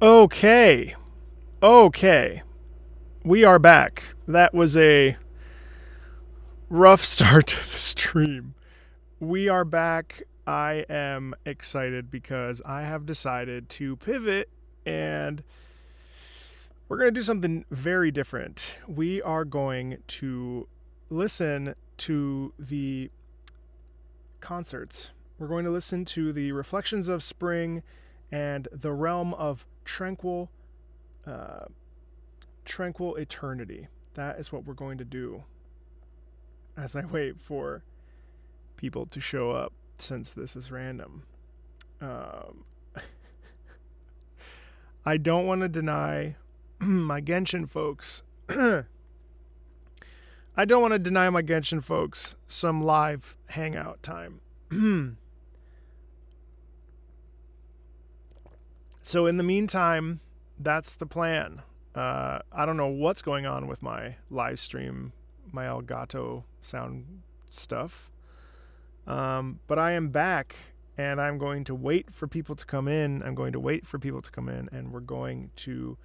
Okay. Okay. We are back. That was a rough start to the stream. We are back. I am excited because I have decided to pivot and we're going to do something very different. We are going to listen to the concerts. We're going to listen to the Reflections of Spring and the Realm of uh, Tranquil Eternity. That is what we're going to do as I wait for people to show up since this is random. Um, I don't want to deny my Genshin folks. I don't want to deny my Genshin folks some live hangout time. So in the meantime, that's the plan. I don't know what's going on with my live stream, my Elgato sound stuff. But I am back and I'm going to wait for people to come in. I'm going to wait for people to come in and we're going to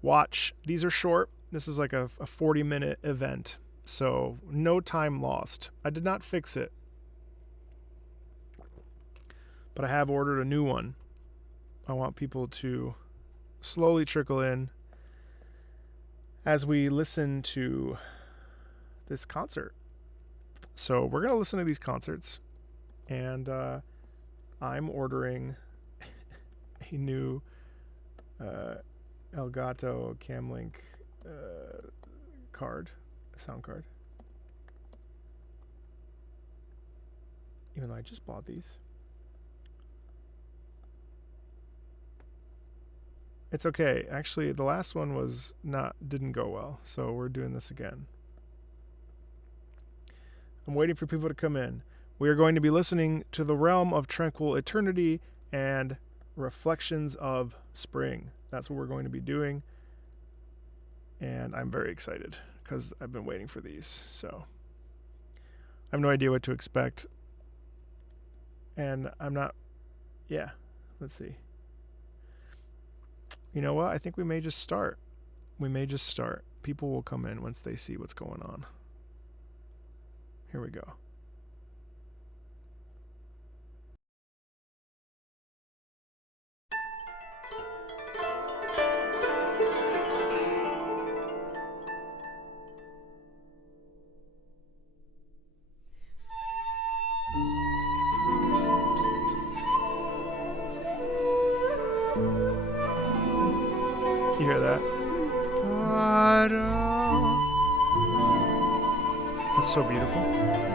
watch. These are short. This is like a 40-minute event. So no time lost. I did not fix it, but I have ordered a new one. I want people to slowly trickle in as we listen to this concert. So we're going to listen to these concerts, and I'm ordering a new Elgato Camlink sound card. Even though I just bought these. It's okay. Actually, the last one didn't go well, so we're doing this again. I'm waiting for people to come in. We are going to be listening to The Realm of Tranquil Eternity and Reflections of Spring. That's what we're going to be doing. And I'm very excited because I've been waiting for these. So I have no idea what to expect. And I'm not... Yeah, let's see. You know what? I think we may just start. People will come in once they see what's going on. Here we go. You hear that? That's so beautiful.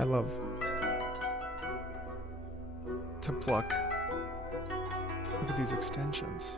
I love to pluck. Look at these extensions.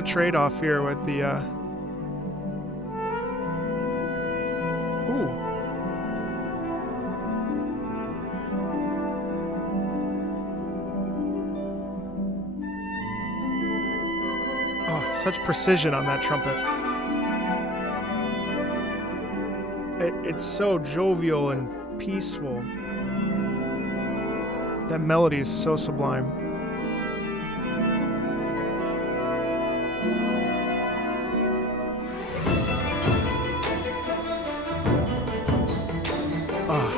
of trade-off here with the ooh. Oh, such precision on that trumpet. It's so jovial and peaceful. That melody is so sublime. Ah.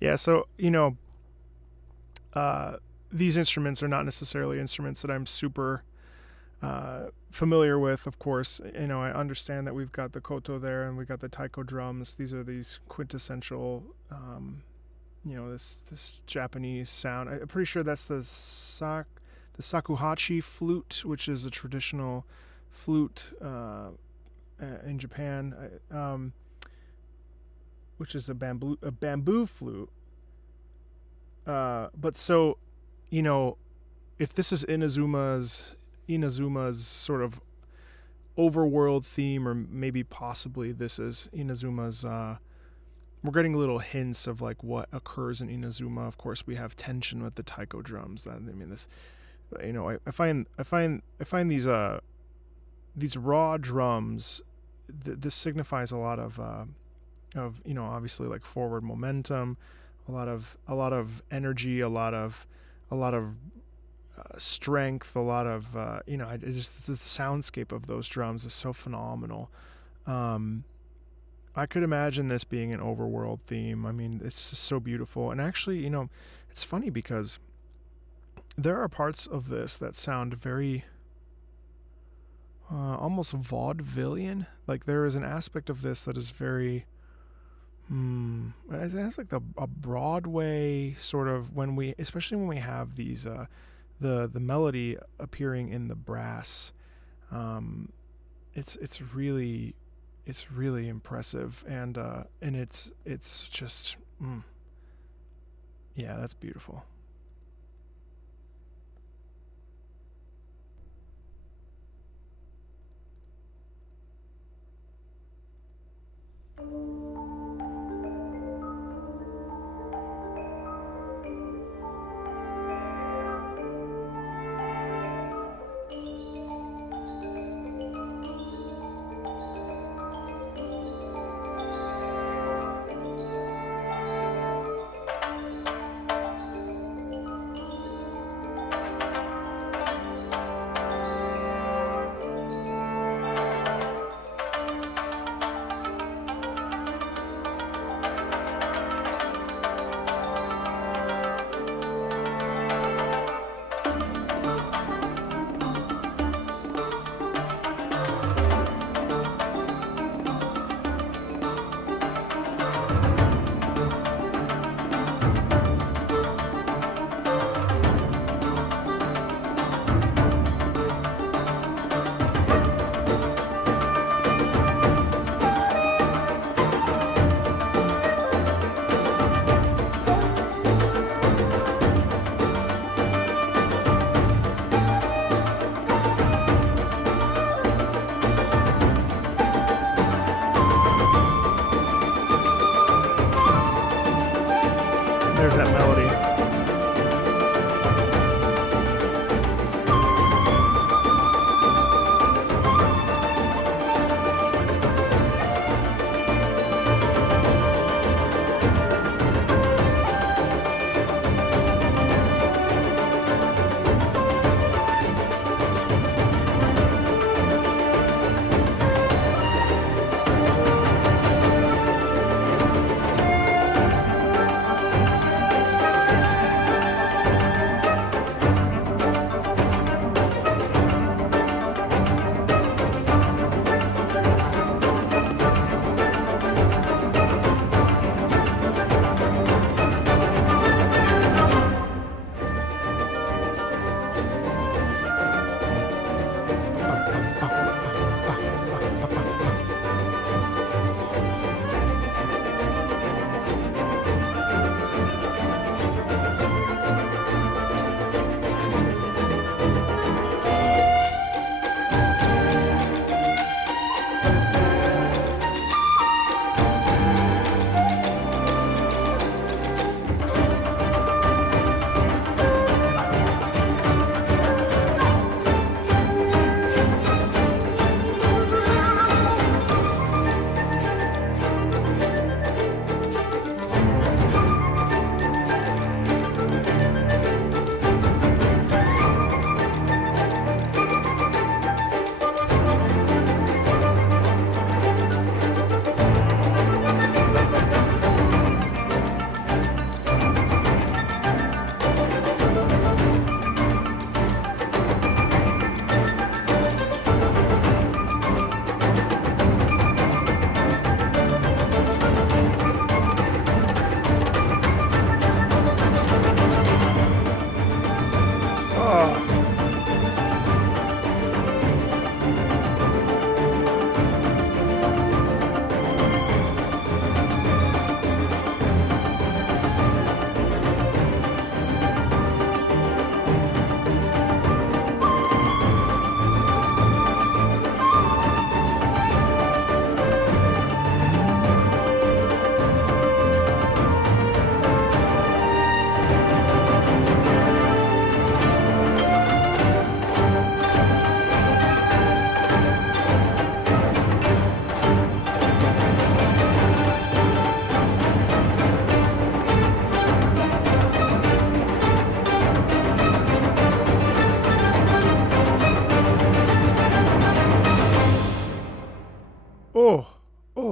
Yeah, so these instruments are not necessarily instruments that I'm super familiar with. Of course, I understand that we've got the koto there and we've got the taiko drums. These are these quintessential, this Japanese sound. I'm pretty sure that's the sakuhachi flute, which is a traditional flute in Japan. Which is a bamboo flute. But so, if this is Inazuma's sort of overworld theme, or maybe possibly this is Inazuma's. We're getting little hints of like what occurs in Inazuma. Of course, we have tension with the taiko drums. I find these raw drums. This signifies a lot of obviously like forward momentum, a lot of energy, a lot of strength, a lot of just the soundscape of those drums is so phenomenal. I could imagine this being an overworld theme. I mean, it's just so beautiful. And actually, it's funny because there are parts of this that sound very almost vaudevillian. Like there is an aspect of this that is very it's like a Broadway sort of, especially when we have these the melody appearing in the brass. It's really impressive, and it's just yeah, that's beautiful.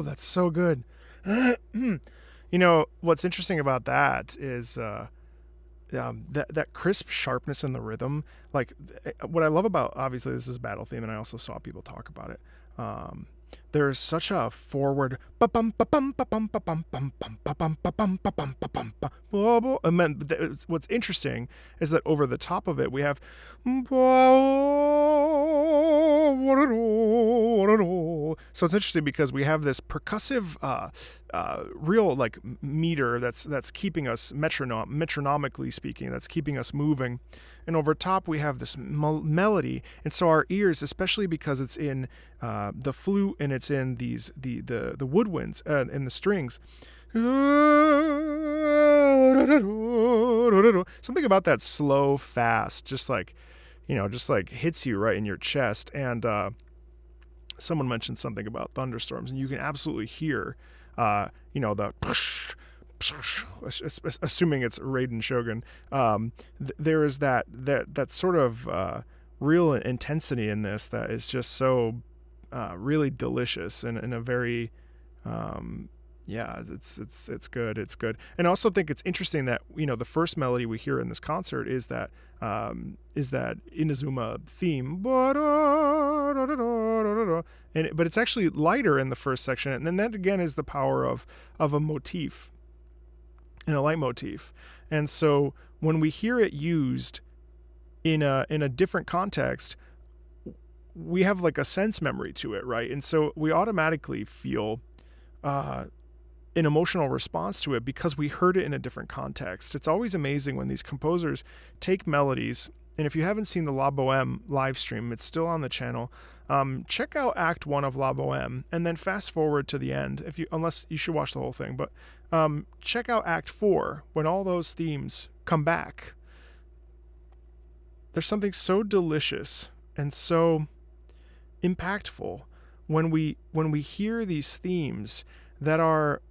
Oh, that's so good. You know, what's interesting about that is that crisp sharpness in the rhythm. Like, what I love about, obviously this is battle theme, and I also saw people talk about it. Um, there's such a forward, and then what's interesting is that over the top of it we have, so it's interesting because we have this percussive real like meter that's keeping us metronomically speaking, that's keeping us moving, and over top we have this melody, and so our ears, especially because it's in the flute and it's in these the woodwinds and the strings, something about that slow fast just like, you know, just like hits you right in your chest. And someone mentioned something about thunderstorms, and you can absolutely hear, you know, the assuming it's Raiden Shogun. There is that sort of real intensity in this that is just so really delicious, and in a very yeah, it's good. It's good. And I also think it's interesting that, you know, the first melody we hear in this concert is that Inazuma theme, but it's actually lighter in the first section, and then that again is the power of a motif and a leitmotif. And so when we hear it used in a different context, we have like a sense memory to it, right? And so we automatically feel an emotional response to it because we heard it in a different context. It's always amazing when these composers take melodies, and if you haven't seen the La Boheme live stream, it's still on the channel. Check out Act 1 of La Boheme, and then fast forward to the end, unless you should watch the whole thing, but check out Act 4, when all those themes come back. There's something so delicious and so impactful when we hear these themes that are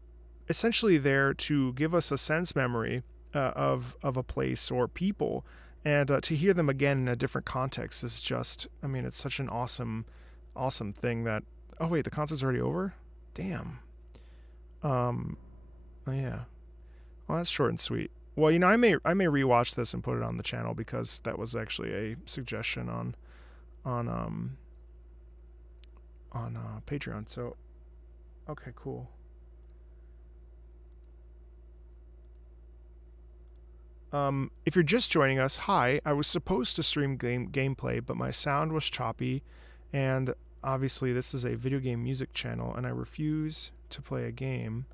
essentially there to give us a sense memory of a place or people, and to hear them again in a different context is just, I mean, it's such an awesome thing that, oh wait, the concert's already over? Damn. Oh yeah. Well, that's short and sweet. Well, you know, I may rewatch this and put it on the channel because that was actually a suggestion on Patreon. So, okay, cool. If you're just joining us, hi. I was supposed to stream gameplay, but my sound was choppy, and obviously this is a video game music channel, and I refuse to play a game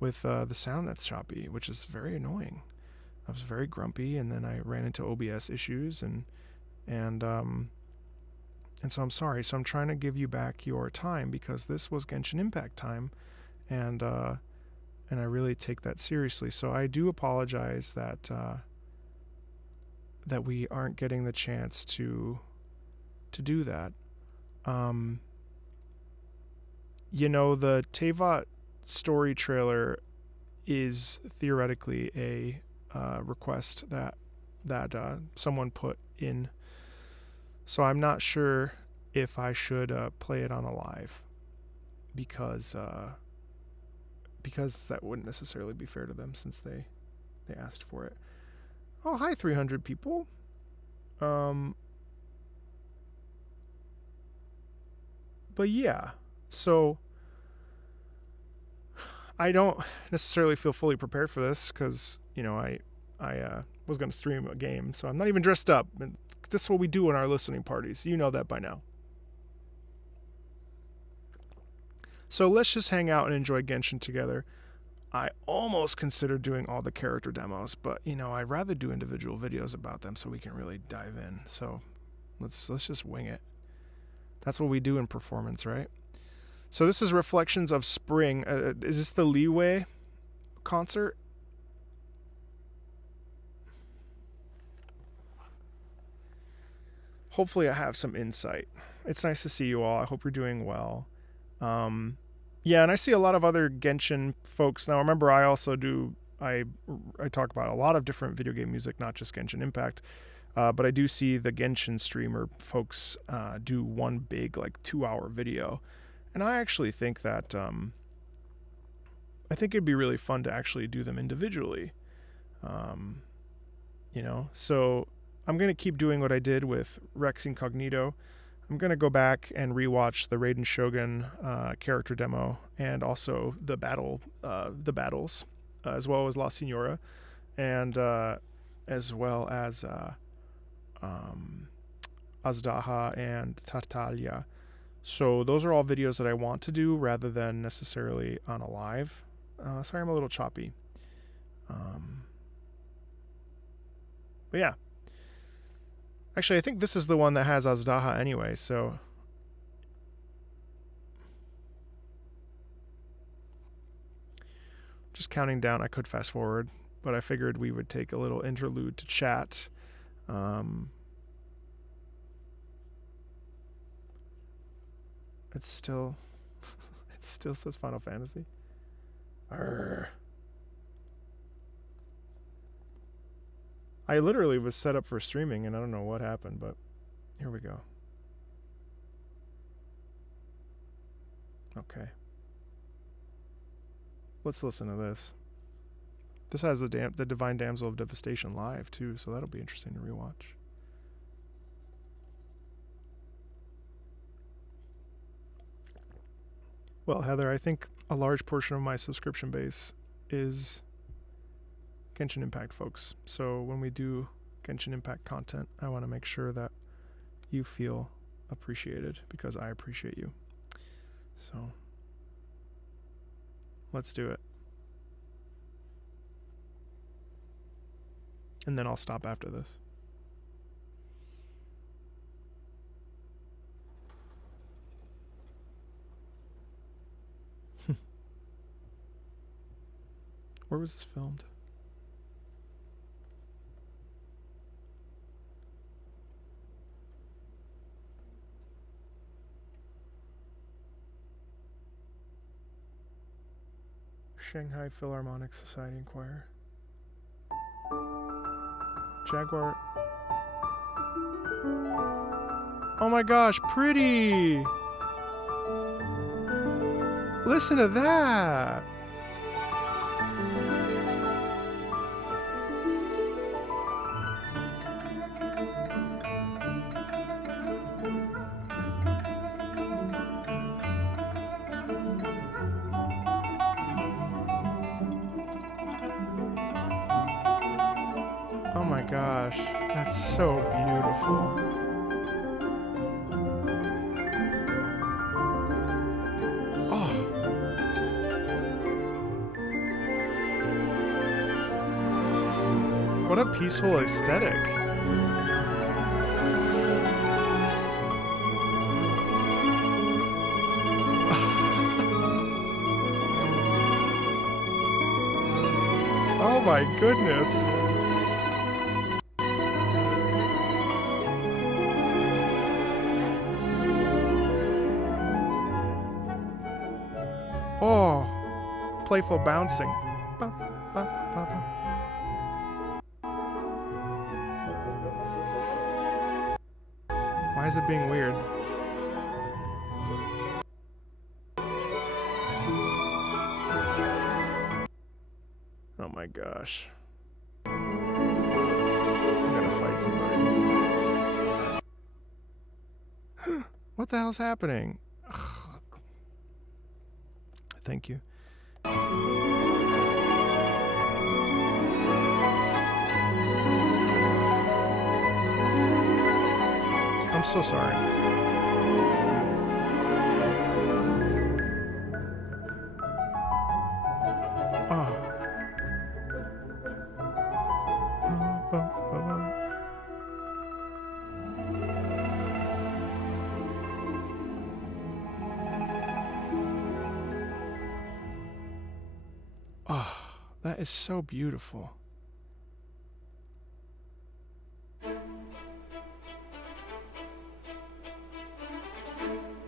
with the sound that's choppy, which is very annoying. I was very grumpy, and then I ran into OBS issues, and so I'm sorry. So I'm trying to give you back your time because this was Genshin Impact time, and I really take that seriously. So I do apologize that that we aren't getting the chance to do that. You know, the Teyvat story trailer is theoretically a request that someone put in. So I'm not sure if I should play it on a live because that wouldn't necessarily be fair to them since they asked for it. Oh, hi 300 people. But yeah, so I don't necessarily feel fully prepared for this because, you know, I was going to stream a game, so I'm not even dressed up. And this is what we do in our listening parties. You know that by now. So let's just hang out and enjoy Genshin together. I almost considered doing all the character demos, but, you know, I'd rather do individual videos about them so we can really dive in. So let's just wing it. That's what we do in performance, right? So this is Reflections of Spring. Is this the Leeway concert? Hopefully I have some insight. It's nice to see you all. I hope you're doing well. Yeah, and I see a lot of other Genshin folks. Now, remember, I also do, I talk about a lot of different video game music, not just Genshin Impact. But I do see the Genshin streamer folks do one big, like, 2-hour video. And I actually think that I think it'd be really fun to actually do them individually. So I'm going to keep doing what I did with Rex Incognito. I'm going to go back and rewatch the Raiden Shogun character demo and also the battles, as well as La Signora, and as well as Azdaha and Tartaglia. So those are all videos that I want to do rather than necessarily on a live. Sorry, I'm a little choppy. But yeah. Actually, I think this is the one that has Azdaha anyway, so... Just counting down, I could fast forward, but I figured we would take a little interlude to chat. It still says Final Fantasy. Arrgh. I literally was set up for streaming and I don't know what happened, but here we go. Okay. Let's listen to this. This has the Divine Damsel of Devastation live too, so that'll be interesting to rewatch. Well, Heather, I think a large portion of my subscription base is Genshin Impact folks. So when we do Genshin Impact content, I want to make sure that you feel appreciated because I appreciate you. So let's do it. And then I'll stop after this. Where was this filmed? Shanghai Philharmonic Society and Choir. Jaguar. Oh my gosh, pretty! Listen to that! Oh my gosh, that's so beautiful. Oh. What a peaceful aesthetic. Oh my goodness. Oh, playful bouncing. Ba, ba, ba, ba. Why is it being weird? Oh my gosh. I'm gonna fight somebody. What the hell's happening? Thank you. I'm so sorry. Oh. Oh, that is so beautiful.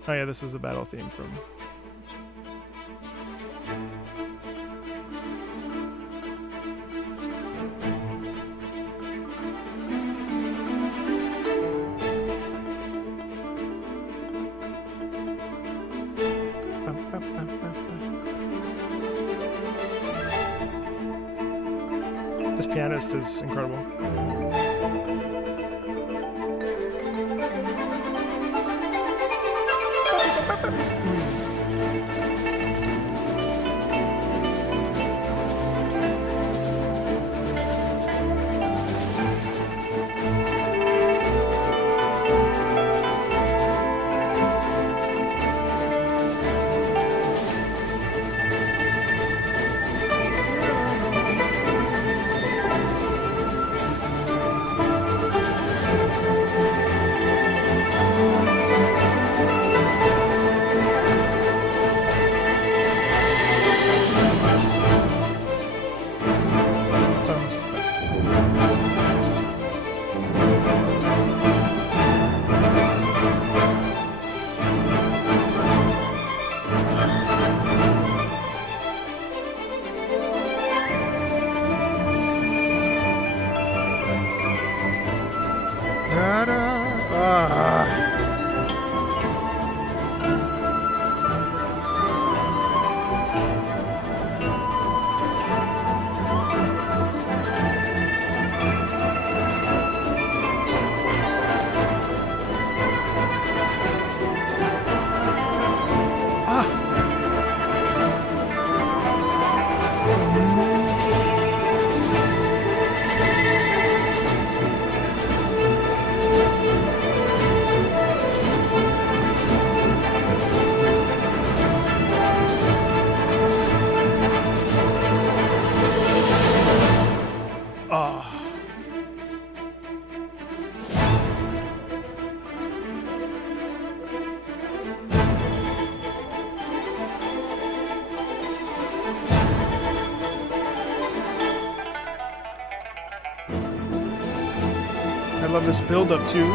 Oh yeah, this is the battle theme from... This pianist is incredible. I love this build up too.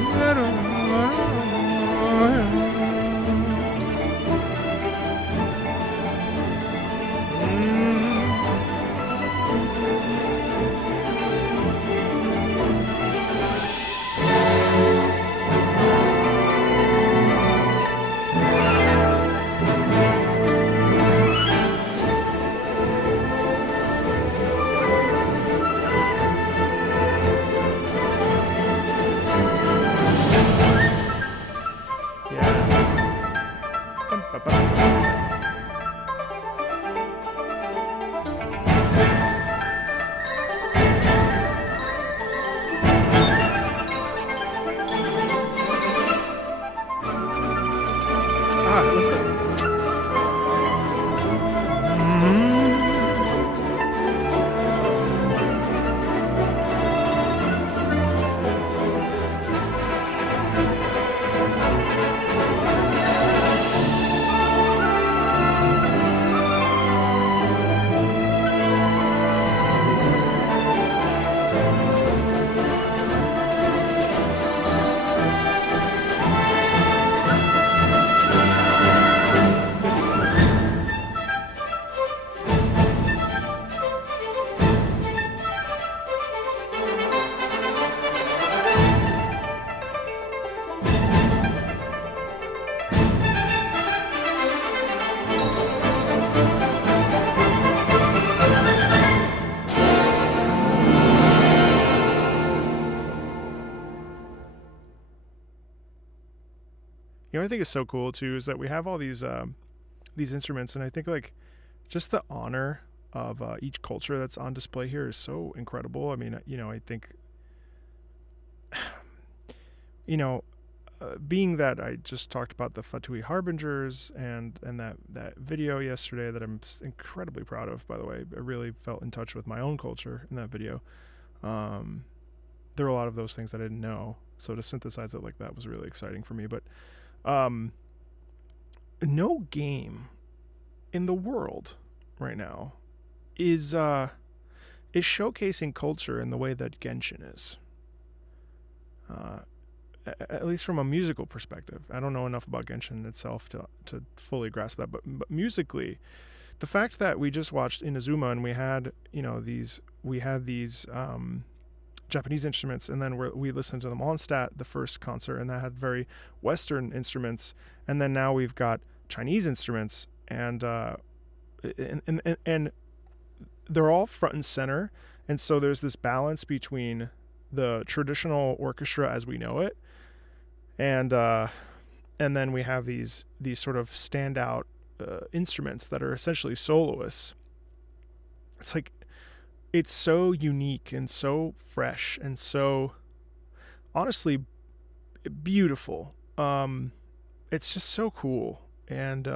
Listen. You know what I think is so cool too is that we have all these instruments, and I think like just the honor of each culture that's on display here is so incredible. I mean, I think, being that I just talked about the Fatui Harbingers and that video yesterday that I'm incredibly proud of, by the way. I really felt in touch with my own culture in that video. There were a lot of those things that I didn't know, so to synthesize it like that was really exciting for me. But no game in the world right now is showcasing culture in the way that Genshin is. At least from a musical perspective. I don't know enough about Genshin itself to fully grasp that, but musically, the fact that we just watched Inazuma and we had these Japanese instruments, and then we listened to the Mondstadt, the first concert, and that had very Western instruments, and then now we've got Chinese instruments, and they're all front and center And so there's this balance between the traditional orchestra as we know it, and then we have these sort of standout instruments that are essentially soloists. It's like it's so unique and so fresh and so honestly beautiful. It's just so cool, and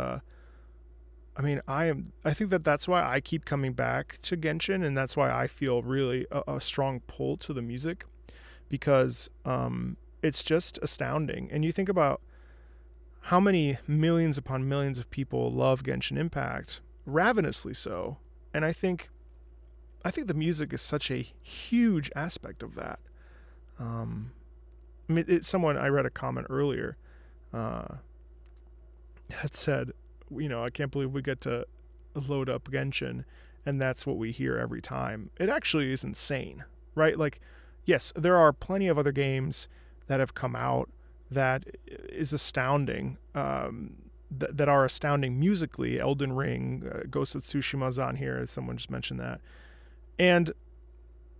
I mean, I think that that's why I keep coming back to Genshin, and that's why I feel really a strong pull to the music, because it's just astounding. And you think about how many millions upon millions of people love Genshin Impact, ravenously so, and I think the music is such a huge aspect of that. I mean, someone I read a comment earlier that said, I can't believe we get to load up Genshin, and that's what we hear every time. It actually is insane, right? Like, yes, there are plenty of other games that have come out that is astounding, that are astounding musically. Elden Ring, Ghost of Tsushima's on here. Someone just mentioned that, and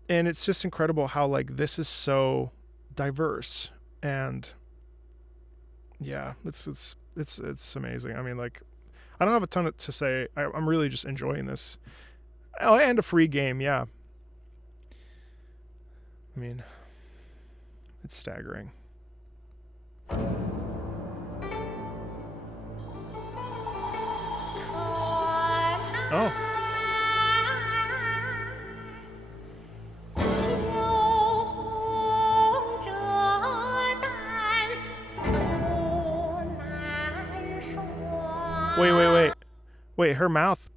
it's just incredible how like this is so diverse, and yeah, it's amazing. I mean, like, I don't have a ton to say. I'm really just enjoying this. Oh, and a free game, yeah. I mean, it's staggering. Oh. Wait, her mouth.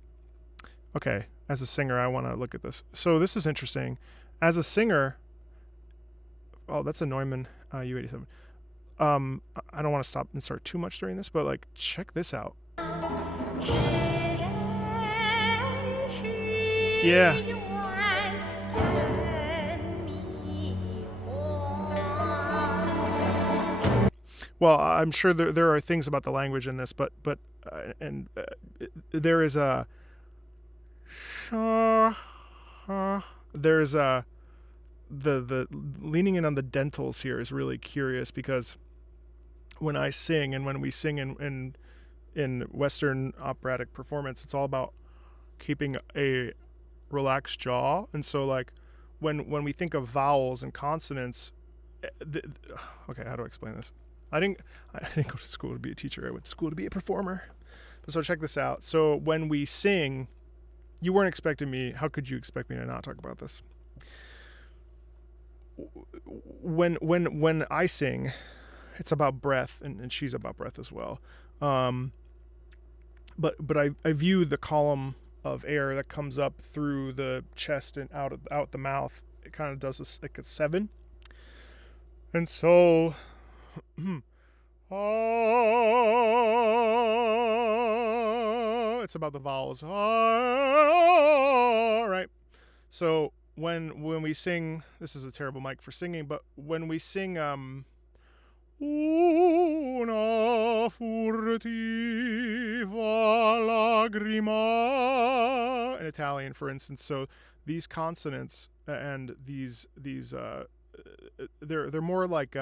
Okay, as a singer, I want to look at this. So this is interesting. As a singer, oh, that's a Neumann U87. I don't want to stop and start too much during this, but like, check this out. Yeah. Well, I'm sure there are things about the language in this, but there is a there's a the leaning in on the dentals here is really curious, because when I sing and when we sing in Western operatic performance, it's all about keeping a relaxed jaw, and so like when we think of vowels and consonants, okay, how do I explain this? I didn't go to school to be a teacher. I went to school to be a performer. So check this out. So when we sing, you weren't expecting me. How could you expect me to not talk about this? When I sing, it's about breath, and she's about breath as well. But I view the column of air that comes up through the chest and out the mouth. It kind of does this like a 7, and so. It's about the vowels. Right. So when we sing, this is a terrible mic for singing, but when we sing una furtiva lagrima in Italian, for instance, so these consonants and these they're more like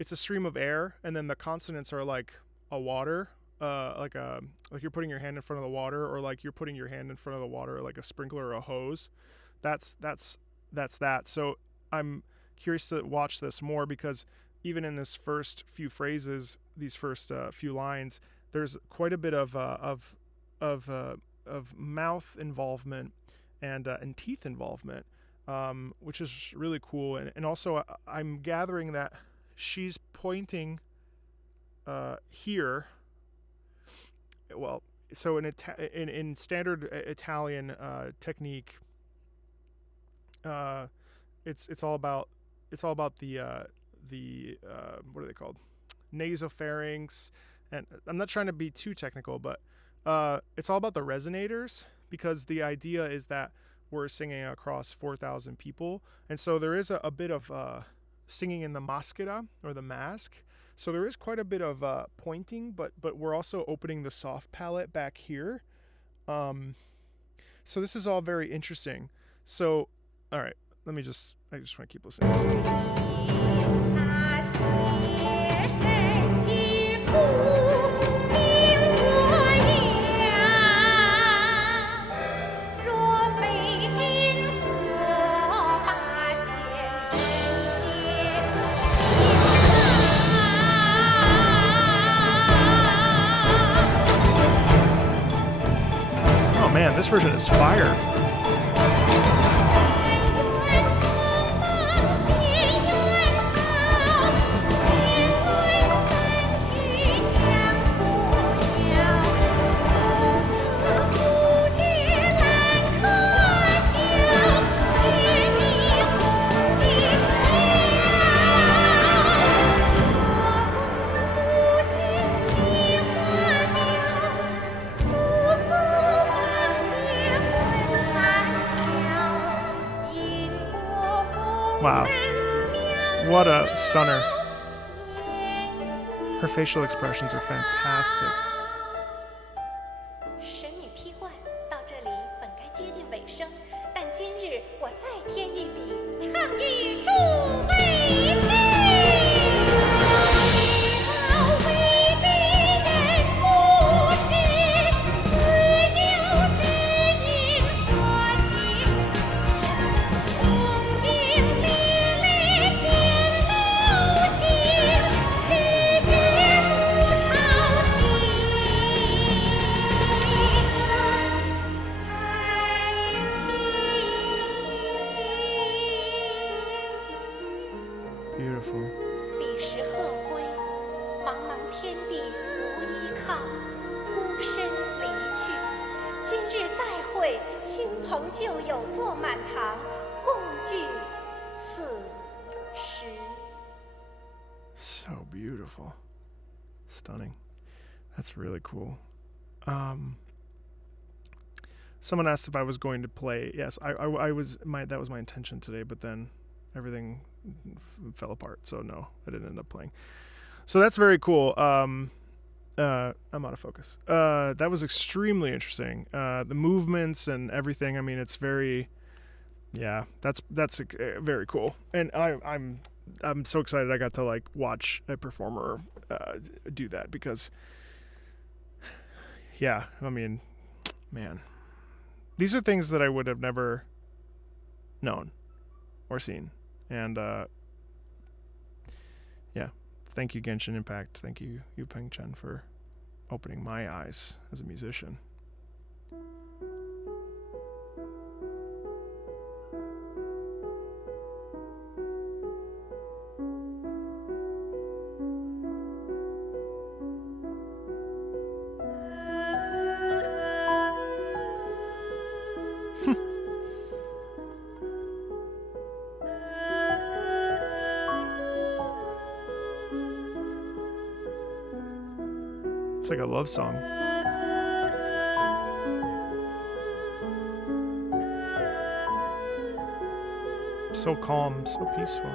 it's a stream of air, and then the consonants are like a water, like you're putting your hand in front of the water, or like you're putting your hand in front of the water, like a sprinkler or a hose. That's that. So I'm curious to watch this more, because even in this first few phrases, these first few lines, there's quite a bit of mouth involvement and teeth involvement, which is really cool. And also I'm gathering that she's pointing here. Well, so in standard Italian technique, it's all about the what are they called? Nasopharynx, and I'm not trying to be too technical, but it's all about the resonators, because the idea is that we're singing across 4,000 people, and so there is a bit of singing in the maschera, or the mask. So there is quite a bit of pointing, but we're also opening the soft palate back here. So this is all very interesting. So, all right, I just want to keep listening. Oh man, this version is fire. Wow. What a stunner. Her facial expressions are fantastic. 神女劈冠到这里本该接近尾声，但今日我再添一笔，唱与诸位听。为别人不知，自有知音多情思。红顶烈烈见楼行，直至不潮汐。Beautiful. 彼时鹤归，茫茫天地无依靠，孤身离去。今日再会，新朋旧友坐满堂，共聚此时。 So beautiful. Stunning. That's really cool. Someone asked if I was going to play. Yes, I was. That was my intention today, but then everything fell apart. So no, I didn't end up playing. So that's very cool. I'm out of focus. That was extremely interesting. The movements and everything. I mean, it's very. Yeah, that's very cool. And I'm so excited I got to like watch a performer do that because. Yeah, I mean, man. These are things that I would have never known or seen. And, yeah, thank you, Genshin Impact. Thank you, Yu Peng Chen, for opening my eyes as a musician. It's like a love song. So calm, so peaceful.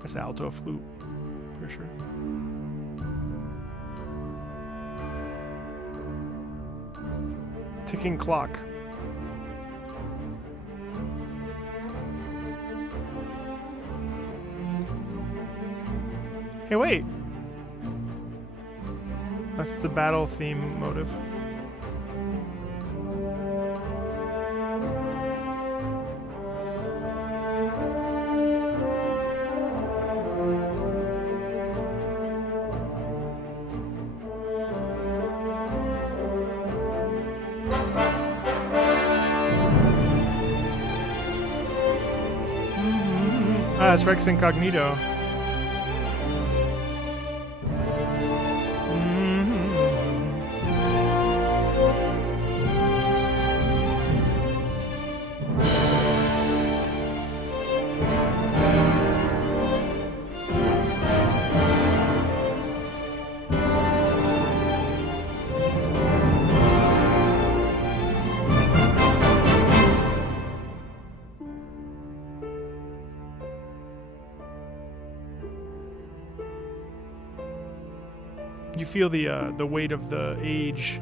That's alto flute, for sure. Ticking clock. Hey, wait. That's the battle theme motive. it's Rex Incognito. You feel the weight of the age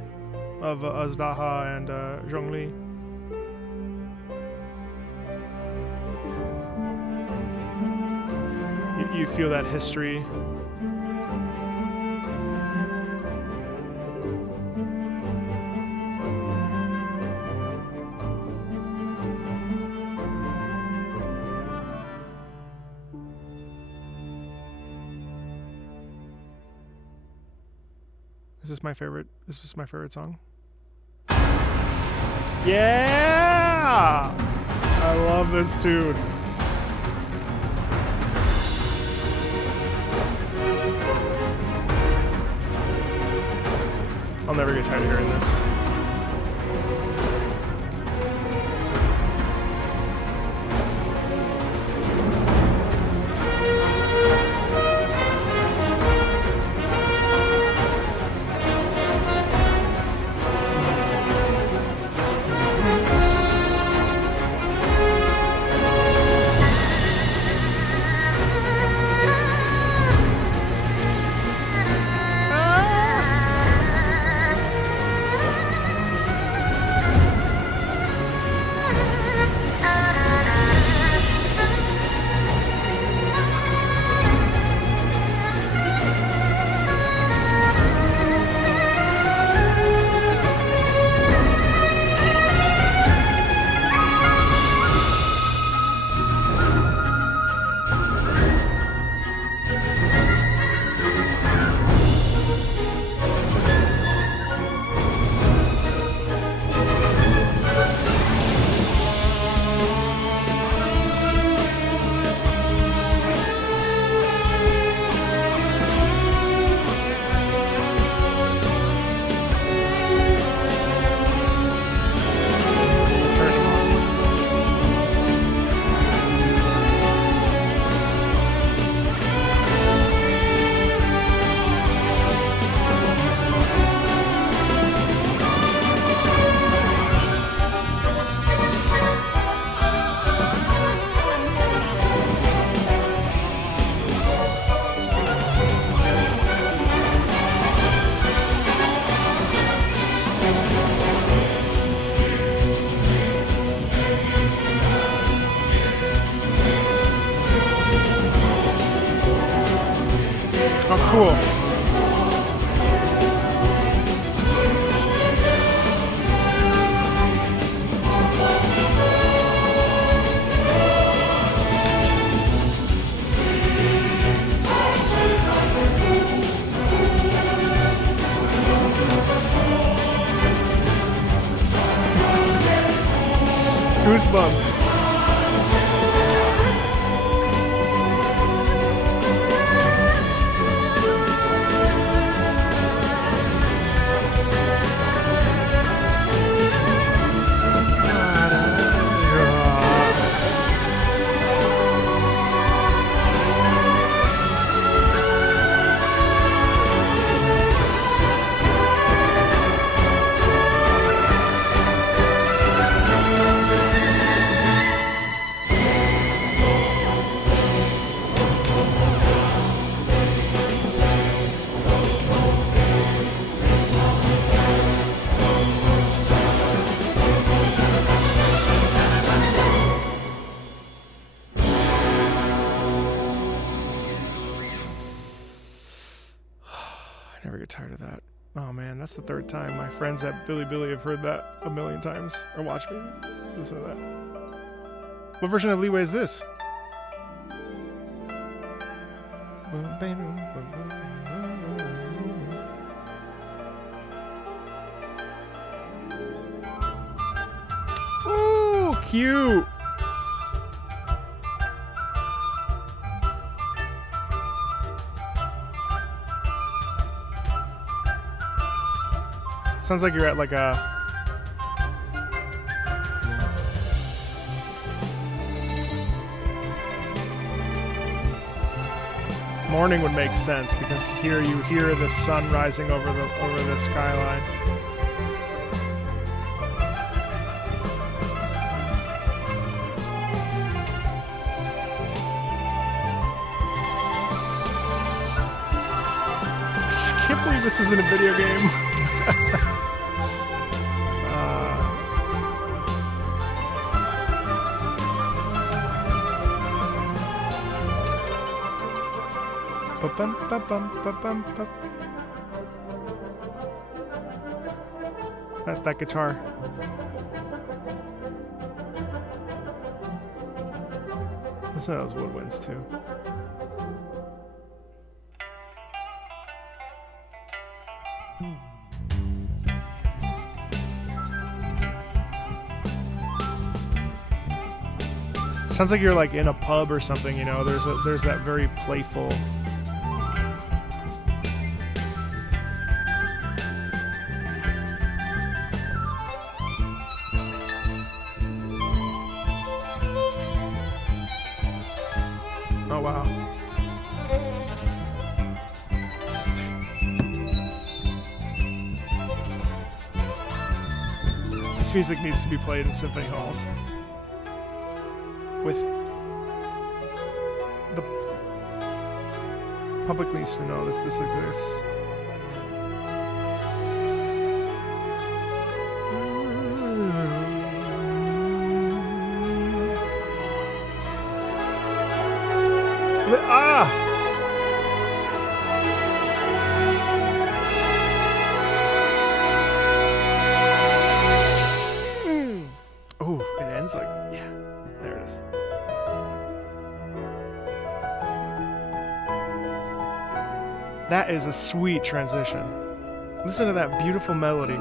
of Azdaha and Zhongli. You feel that history. Is this my favorite? Is this my favorite song? Yeah! I love this tune. I'll never get tired of hearing this. Cool. Goosebumps. Never get tired of that. Oh man, that's the third time my friends at Billy have heard that a million times. Or watched me listen to that. What version of Leeway is this? Ooh, cute. Sounds like you're at like a... Morning would make sense because here you hear the sun rising over the skyline. I can't believe this isn't a video game. That guitar. Listen to those woodwinds too. Sounds like you're like in a pub or something, you know. There's that very playful. Oh wow. This music needs to be played in symphony halls. With the public needs to know this exists. Ah! Oh, it ends like, yeah, there it is. That is a sweet transition. Listen to that beautiful melody.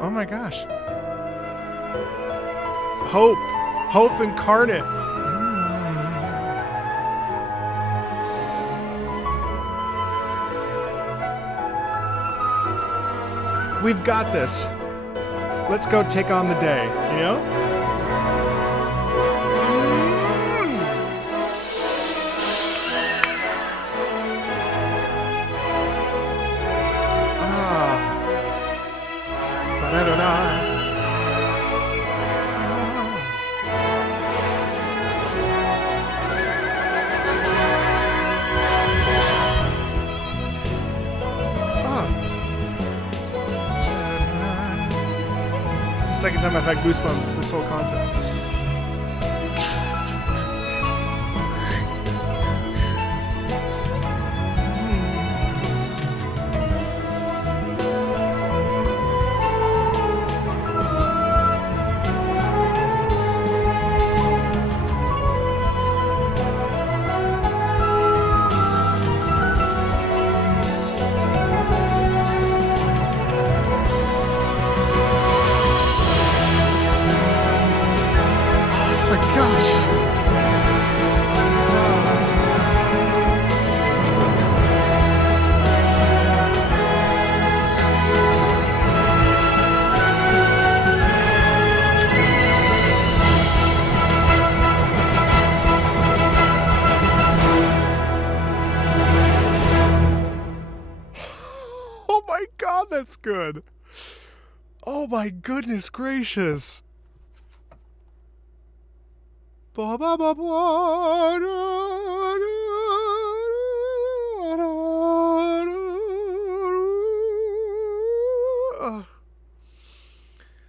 Oh my gosh. Hope incarnate. We've got this. Let's go take on the day, you know? Second time I've had goosebumps this whole concert. That's good. Oh my goodness gracious.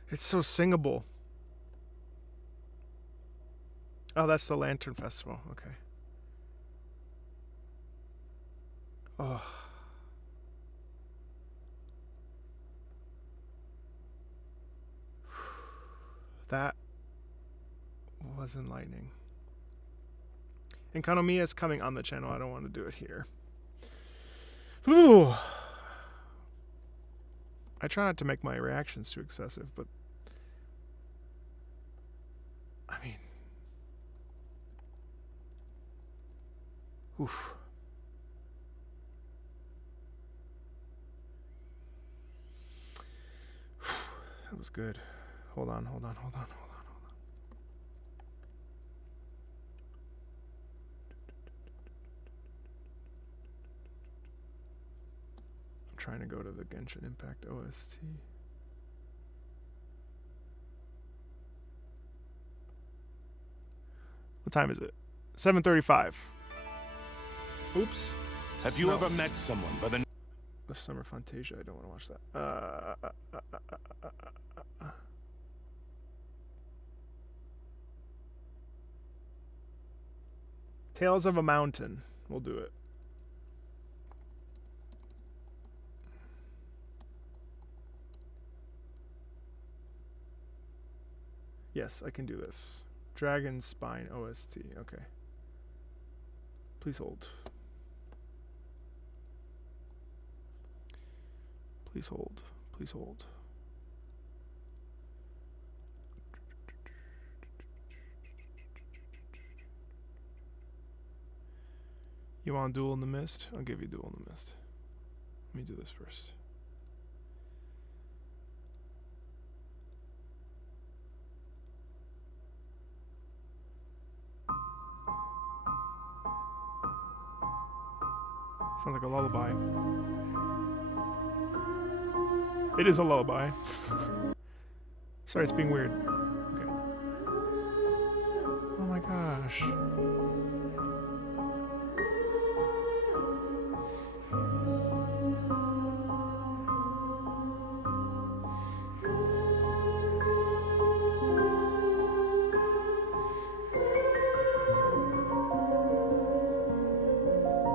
It's so singable. Oh, that's the Lantern Festival. Okay. Oh. That was enlightening. And Kanomiya is coming on the channel. I don't want to do it here. Ooh. I try not to make my reactions too excessive, but I mean, oof. was good. Hold on. I'm trying to go to the Genshin Impact OST. What time is it? 7:35. Oops. Have you ever met someone by the Summer Fantasia? I don't want to watch that. Tales of a Mountain. We'll do it. Yes, I can do this. Dragon Spine OST. Okay. Please hold. Please hold. Please hold. You want Duel in the Mist? I'll give you Duel in the Mist. Let me do this first. Sounds like a lullaby. It is a lullaby. Sorry, it's being weird. Okay. Oh my gosh.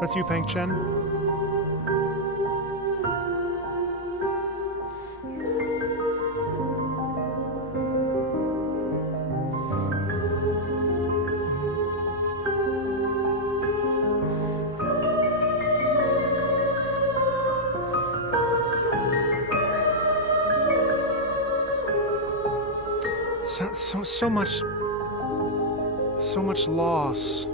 That's you, Peng Chen. So much loss.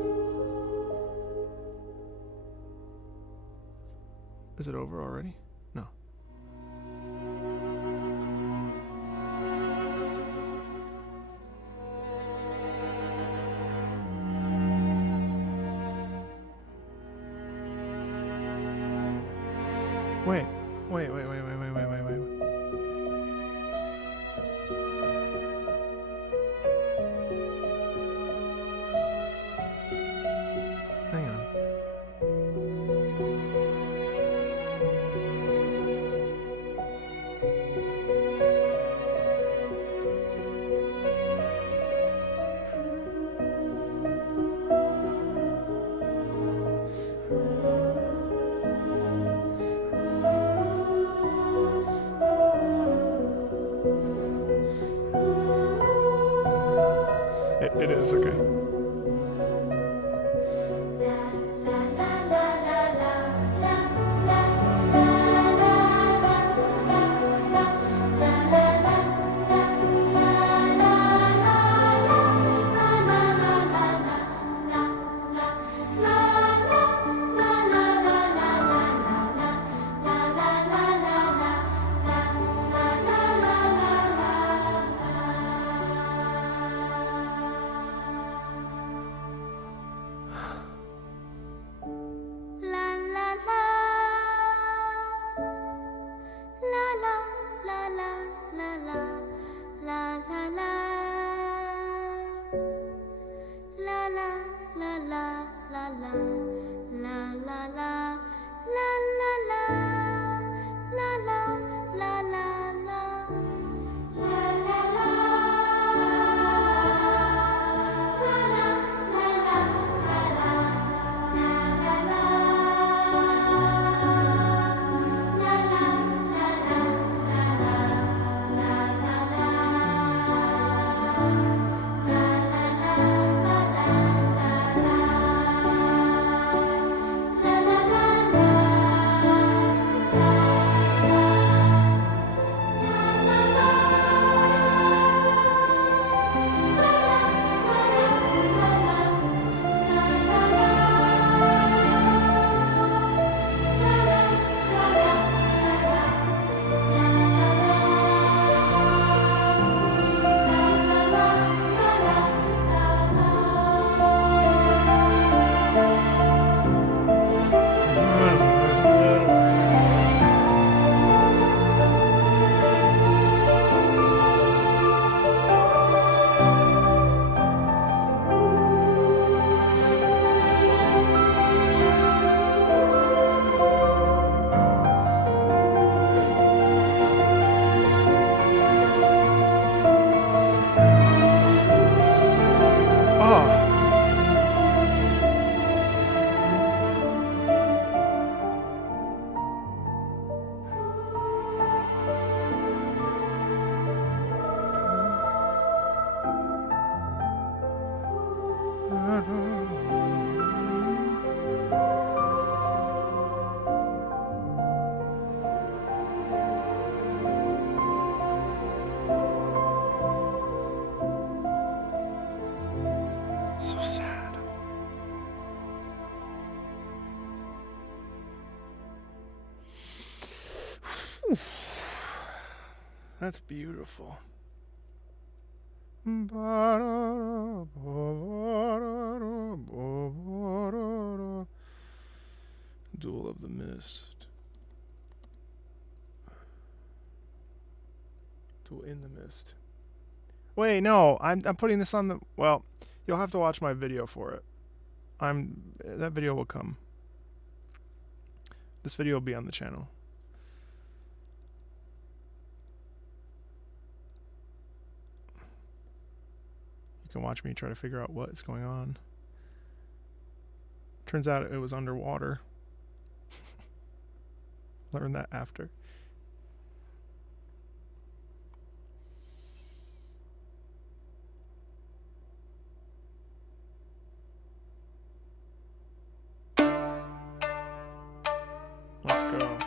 Is it over already? No. Wait. Hang on. It is, okay. That's beautiful. Duel of the Mist. Duel in the Mist. Wait, no, I'm putting this on the. Well, you'll have to watch my video for it. That video will come. This video will be on the channel. You can watch me try to figure out what's going on. Turns out it was underwater. Learn that after. Let's go.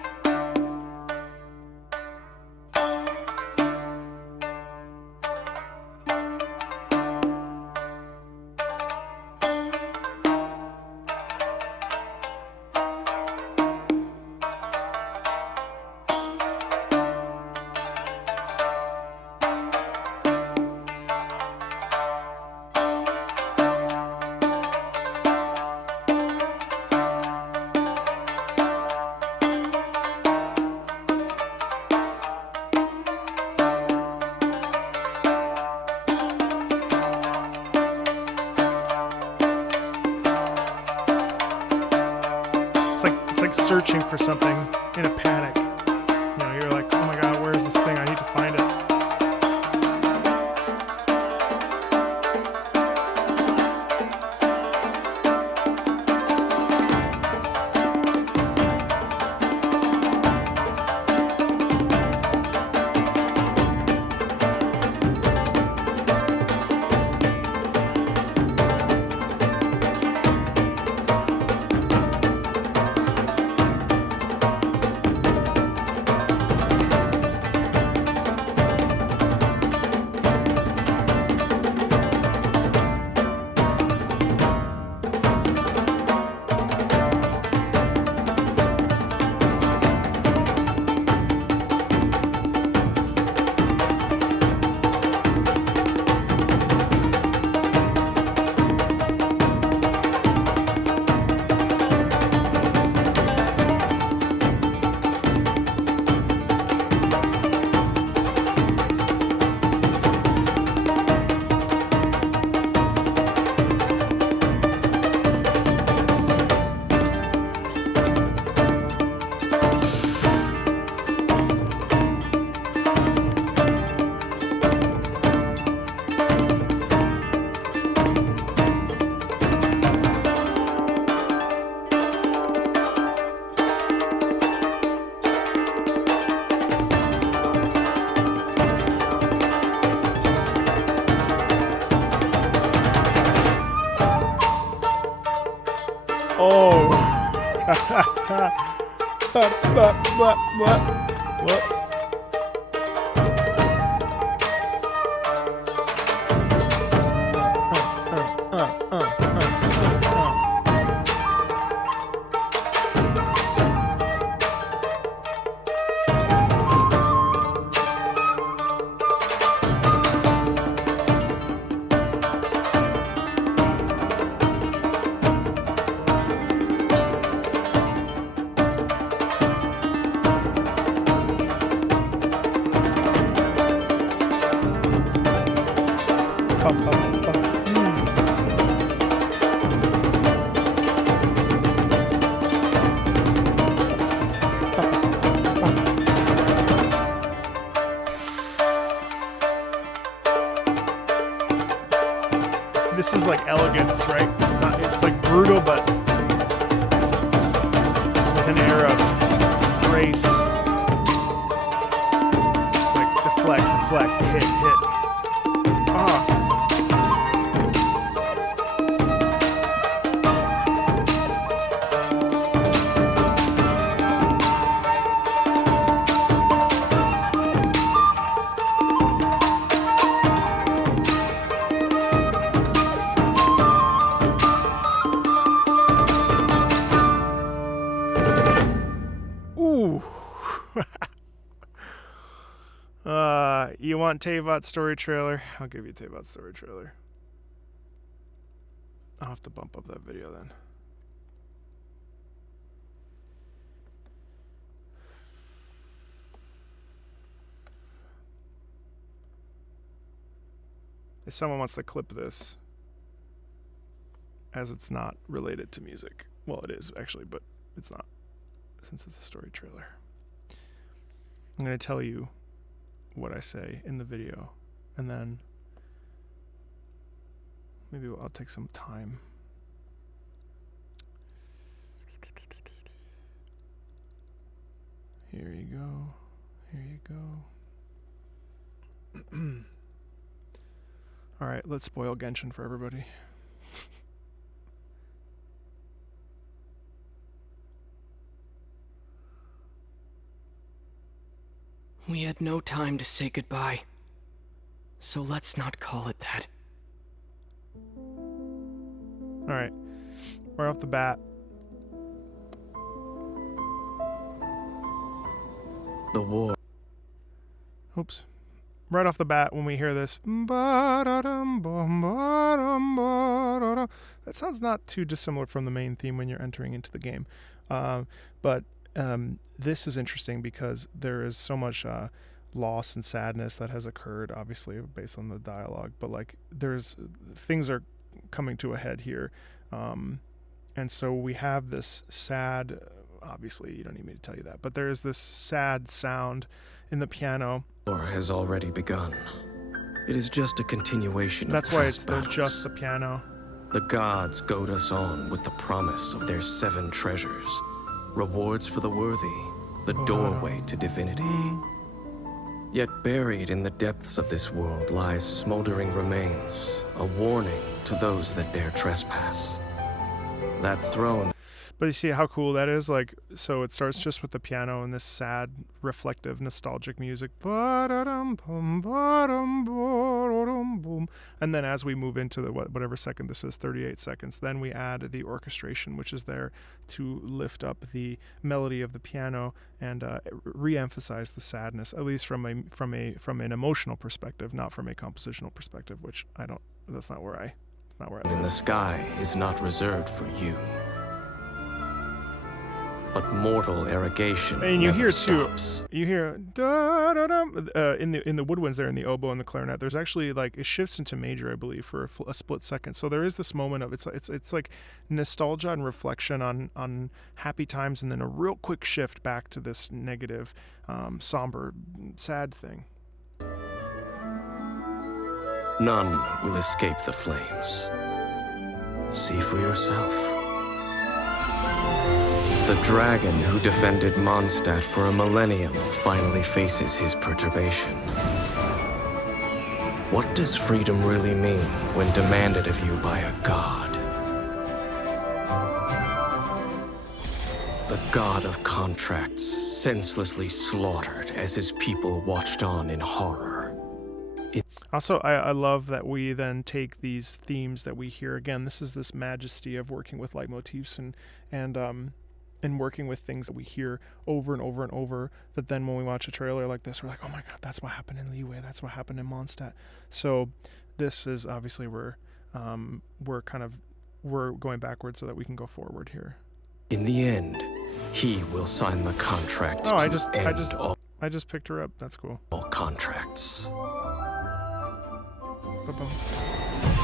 It's like searching for something in a panic. You know, you're like, oh my god, where is this thing? I need to find it. Oh. What? This is like elegance, right? It's like brutal, but with an air of grace. It's like deflect, hit. Ah. want Teyvat's story trailer? I'll give you Teyvat's story trailer. I'll have to bump up that video then. If someone wants to clip this, as it's not related to music. Well, it is actually, but it's not, since it's a story trailer. I'm going to tell you what I say in the video, and then maybe I'll take some time. Here you go. Here you go. All right, let's spoil Genshin for everybody. We had no time to say goodbye, so let's not call it that. All right, right off the bat. The war. Oops. Right off the bat, when we hear this, that sounds not too dissimilar from the main theme when you're entering into the game. But this is interesting because there is so much loss and sadness that has occurred, obviously based on the dialogue. But like, things are coming to a head here, and so we have this sad. Obviously, you don't need me to tell you that, but there is this sad sound in the piano. War has already begun. It is just a continuation That's of why past it's battles. just the piano. The gods goad us on with the promise of their 7 treasures, rewards for the worthy, the doorway to divinity. Yet buried in the depths of this world lies smoldering remains, a warning to those that dare trespass. That throne. But you see how cool that is? Like, so it starts just with the piano and this sad, reflective, nostalgic music. And then as we move into the whatever second this is, 38 seconds, then we add the orchestration, which is there to lift up the melody of the piano and re-emphasize the sadness, at least from an emotional perspective, not from a compositional perspective, which that's not where I In the sky is not reserved for you. But mortal irrigation and you never hear stops. too. You hear da da da in the woodwinds there, in the oboe and the clarinet. There's actually, like, it shifts into major, I believe, for a split second. So there is this moment of it's like nostalgia and reflection on happy times, and then a real quick shift back to this negative, somber, sad thing. None will escape the flames. See for yourself. The dragon who defended Mondstadt for a millennium finally faces his perturbation. What does freedom really mean when demanded of you by a god? The god of contracts, senselessly slaughtered as his people watched on in horror. Also, I love that we then take these themes that we hear. Again, this is this majesty of working with leitmotifs and working with things that we hear over and over and over, that then when we watch a trailer like this, we're like, oh my god, that's what happened in Liyue, that's what happened in Mondstadt. So this is obviously where we're going backwards so that we can go forward here. In the end, he will sign the contract. Oh, I just picked her up. That's cool. All contracts. Ba-bum.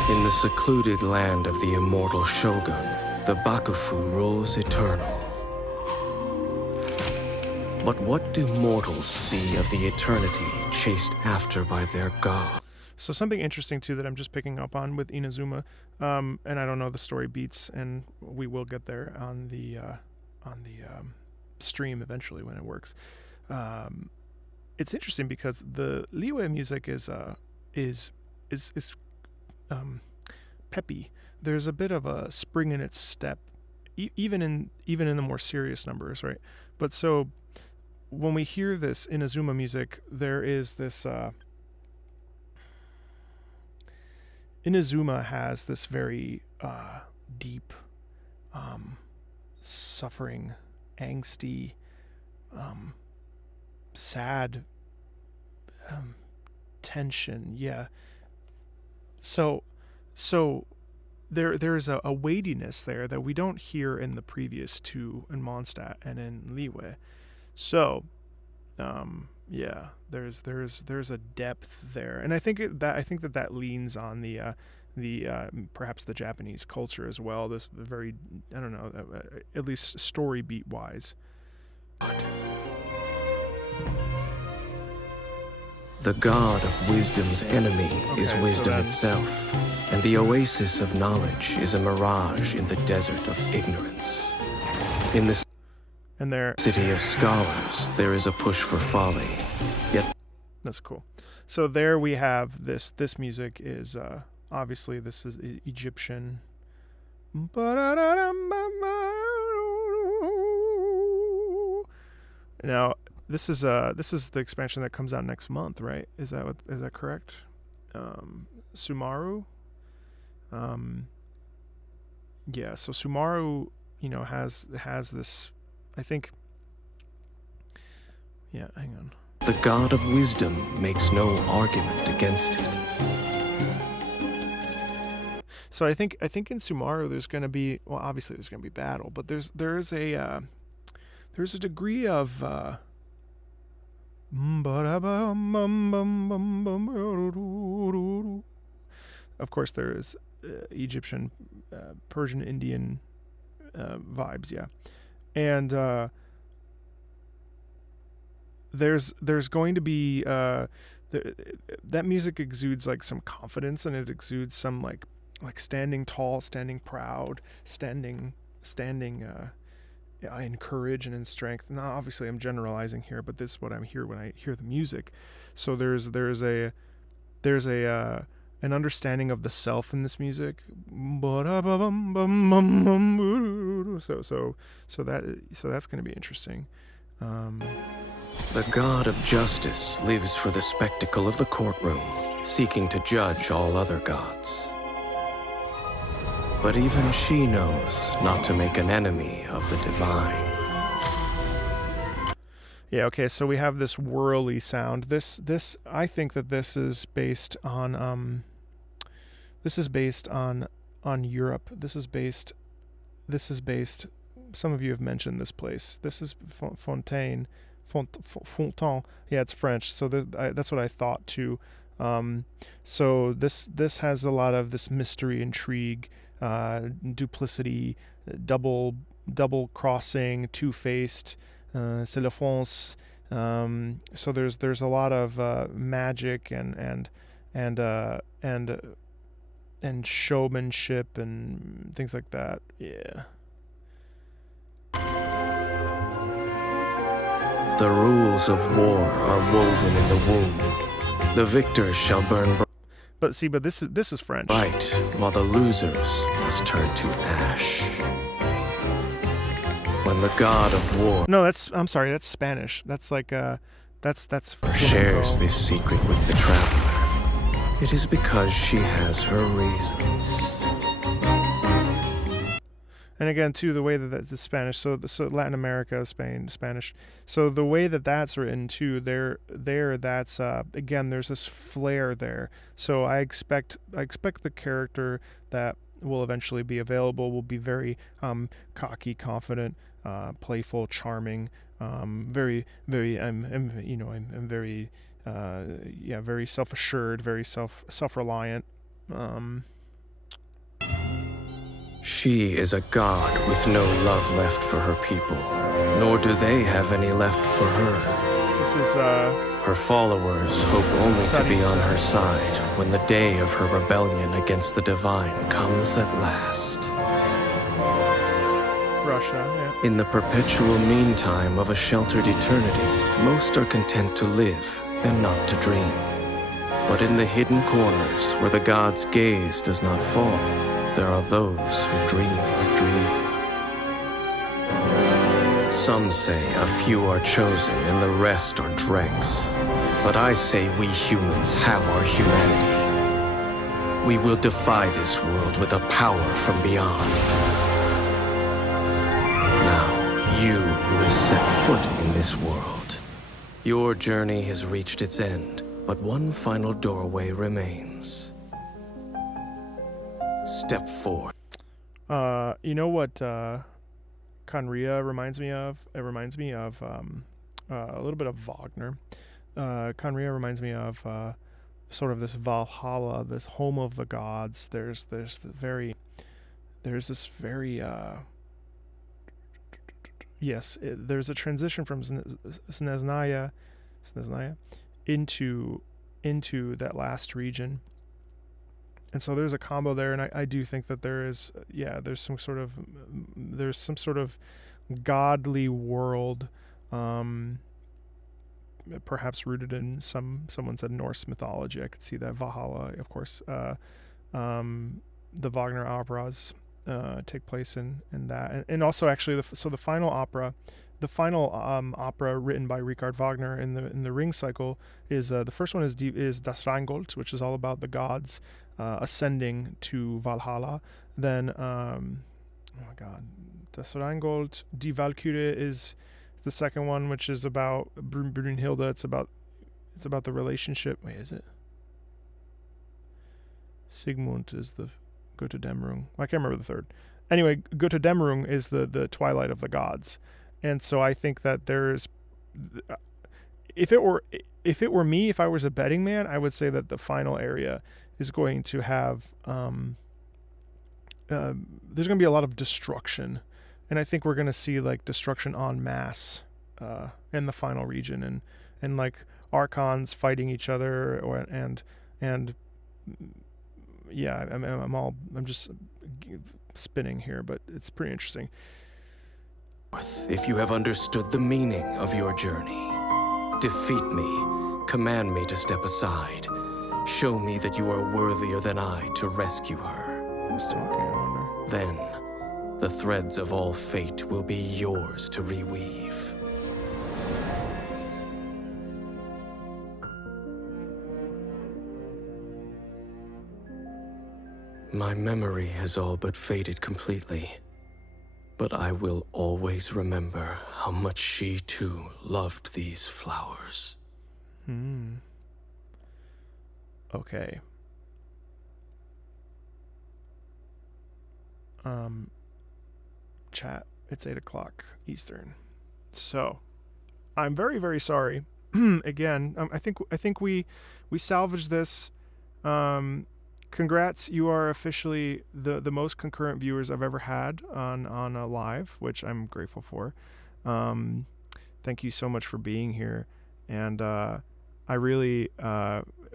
In the secluded land of the immortal Shogun, the Bakufu rules eternal. But what do mortals see of the eternity chased after by their god? So something interesting too that I'm just picking up on with Inazuma, and I don't know the story beats, and we will get there on the stream eventually when it works. It's interesting because the Liyue music is peppy. There's a bit of a spring in its step, even in the more serious numbers, right? But so when we hear this Inazuma music, there is this. Inazuma has this very deep, suffering, angsty, sad tension. Yeah. So there's a weightiness there that we don't hear in the previous two, in Mondstadt and in Liyue. So yeah, there's a depth there, and I think that leans on the perhaps the Japanese culture as well. This very, I don't know, at least story beat wise. The god of wisdom's enemy is wisdom itself, and the oasis of knowledge is a mirage in the desert of ignorance. In the city of scholars, there is a push for folly, yet... That's cool. So there we have this music is, obviously this is Egyptian. Now, this is the expansion that comes out next month, right? Is that correct? Sumaru. Yeah. So Sumaru, has this. I think. Yeah. Hang on. The god of wisdom makes no argument against it. So I think in Sumaru there's going to be, well, obviously there's going to be battle, but there's a degree of of course there is Egyptian, Persian, Indian vibes, yeah, and there's going to be that music exudes like some confidence, and it exudes some like standing tall, standing proud, standing in courage and in strength. Now, obviously, I'm generalizing here, but this is what I'm hear when I hear the music. So there's an understanding of the self in this music. So that's going to be interesting. The god of justice lives for the spectacle of the courtroom, seeking to judge all other gods. But even she knows not to make an enemy of the divine. Yeah, okay, so we have this whirly sound. This I think that this is based on Europe. This is based some of you have mentioned this place. This is Fontaine. Yeah, it's French. So that's what I thought too. So this has a lot of this mystery, intrigue, duplicity, double crossing, two-faced, c'est la France. So there's a lot of magic and showmanship and things like that. Yeah. The rules of war are woven in the womb. The victors shall burn But this is French. Right, while the losers must turn to ash. When the god of war... No, I'm sorry, that's Spanish. That's like, that's shares this secret with the traveler. It is because she has her reasons. And again, too, the way that that's Spanish, so Latin America, Spain, Spanish. So the way that that's written too, that's again, there's this flair there. So I expect the character that will eventually be available will be very cocky, confident, playful, charming, very, very. I'm very, very self-assured, very self-reliant. She is a god with no love left for her people, nor do they have any left for her. This is her followers hope only to be on her side when the day of her rebellion against the divine comes at last. Russia, yeah. In the perpetual meantime of a sheltered eternity, most are content to live and not to dream. But in the hidden corners where the god's gaze does not fall, there are those who dream of dreaming. Some say a few are chosen and the rest are dregs. But I say we humans have our humanity. We will defy this world with a power from beyond. Now, you who has set foot in this world, your journey has reached its end, But one final doorway remains. Step forward. You know what Conria reminds me of? It reminds me of a little bit of Wagner. Conria reminds me of sort of this Valhalla, this home of the gods. There's this very yes, there's a transition from Snezhnaya into that last region. And so there's a combo there, and I do think that there's some sort of godly world, perhaps rooted in someone said Norse mythology. I could see that. Valhalla, of course. The Wagner operas take place in that, and also actually the final opera written by Richard Wagner in the Ring cycle is the first one is Das Rheingold, which is all about the gods ascending to Valhalla. Then oh my god, Das Rheingold, Die Valkyrie is the second one, which is about Brunhilde. It's about the relationship. Wait, is it? Sigmund is the Götterdämmerung. I can't remember the third. Anyway, Götterdämmerung is the twilight of the gods. And so I think that there's, if it were me, if I was a betting man, I would say that the final area is going to have, there's going to be a lot of destruction, and I think we're going to see like destruction en masse in the final region, and like archons fighting each other, and yeah, I'm just spinning here, but it's pretty interesting. If you have understood the meaning of your journey, defeat me, command me to step aside, show me that you are worthier than I to rescue her. Who's talking, I wonder? Then, the threads of all fate will be yours to reweave. My memory has all but faded completely. But I will always remember how much she too loved these flowers. Okay. Chat, it's 8 o'clock Eastern. So, I'm very, very sorry. Again, I think we salvaged this. Congrats, you are officially the most concurrent viewers I've ever had on a live, which I'm grateful for. Thank you so much for being here, and I really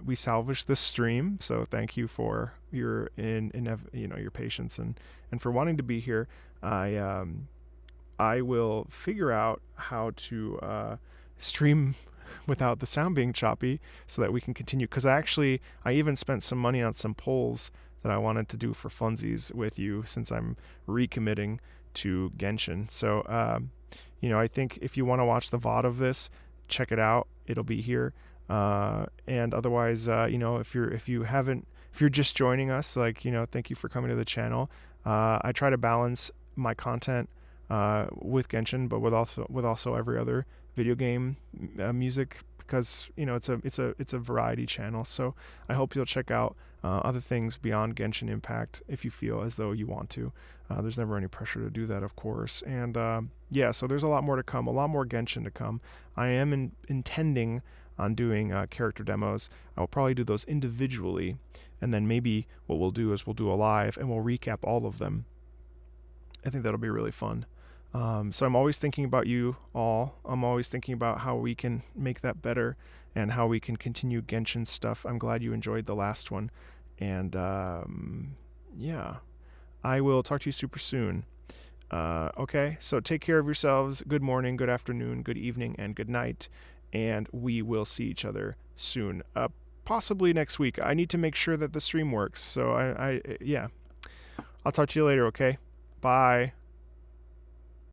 we salvaged this stream, so thank you for your your patience and for wanting to be here. I will figure out how to stream without the sound being choppy so that we can continue, because I even spent some money on some polls that I wanted to do for funsies with you, since I'm recommitting to Genshin. So I think if you want to watch the VOD of this, check it out, it'll be here, and otherwise if you're just joining us, thank you for coming to the channel. I try to balance my content with Genshin, but with also every other video game music, because it's a variety channel. So I hope you'll check out other things beyond Genshin Impact if you feel as though you want to. There's never any pressure to do that, of course. And so there's a lot more to come, a lot more Genshin to come. I am intending on doing character demos. I'll probably do those individually, and then maybe what we'll do is we'll do a live and we'll recap all of them. I think that'll be really fun. So I'm always thinking about you all. I'm always thinking about how we can make that better and how we can continue Genshin stuff. I'm glad you enjoyed the last one. And I will talk to you super soon. Okay, so take care of yourselves. Good morning, good afternoon, good evening, and good night. And we will see each other soon. Possibly next week. I need to make sure that the stream works. So I'll talk to you later, okay? Bye.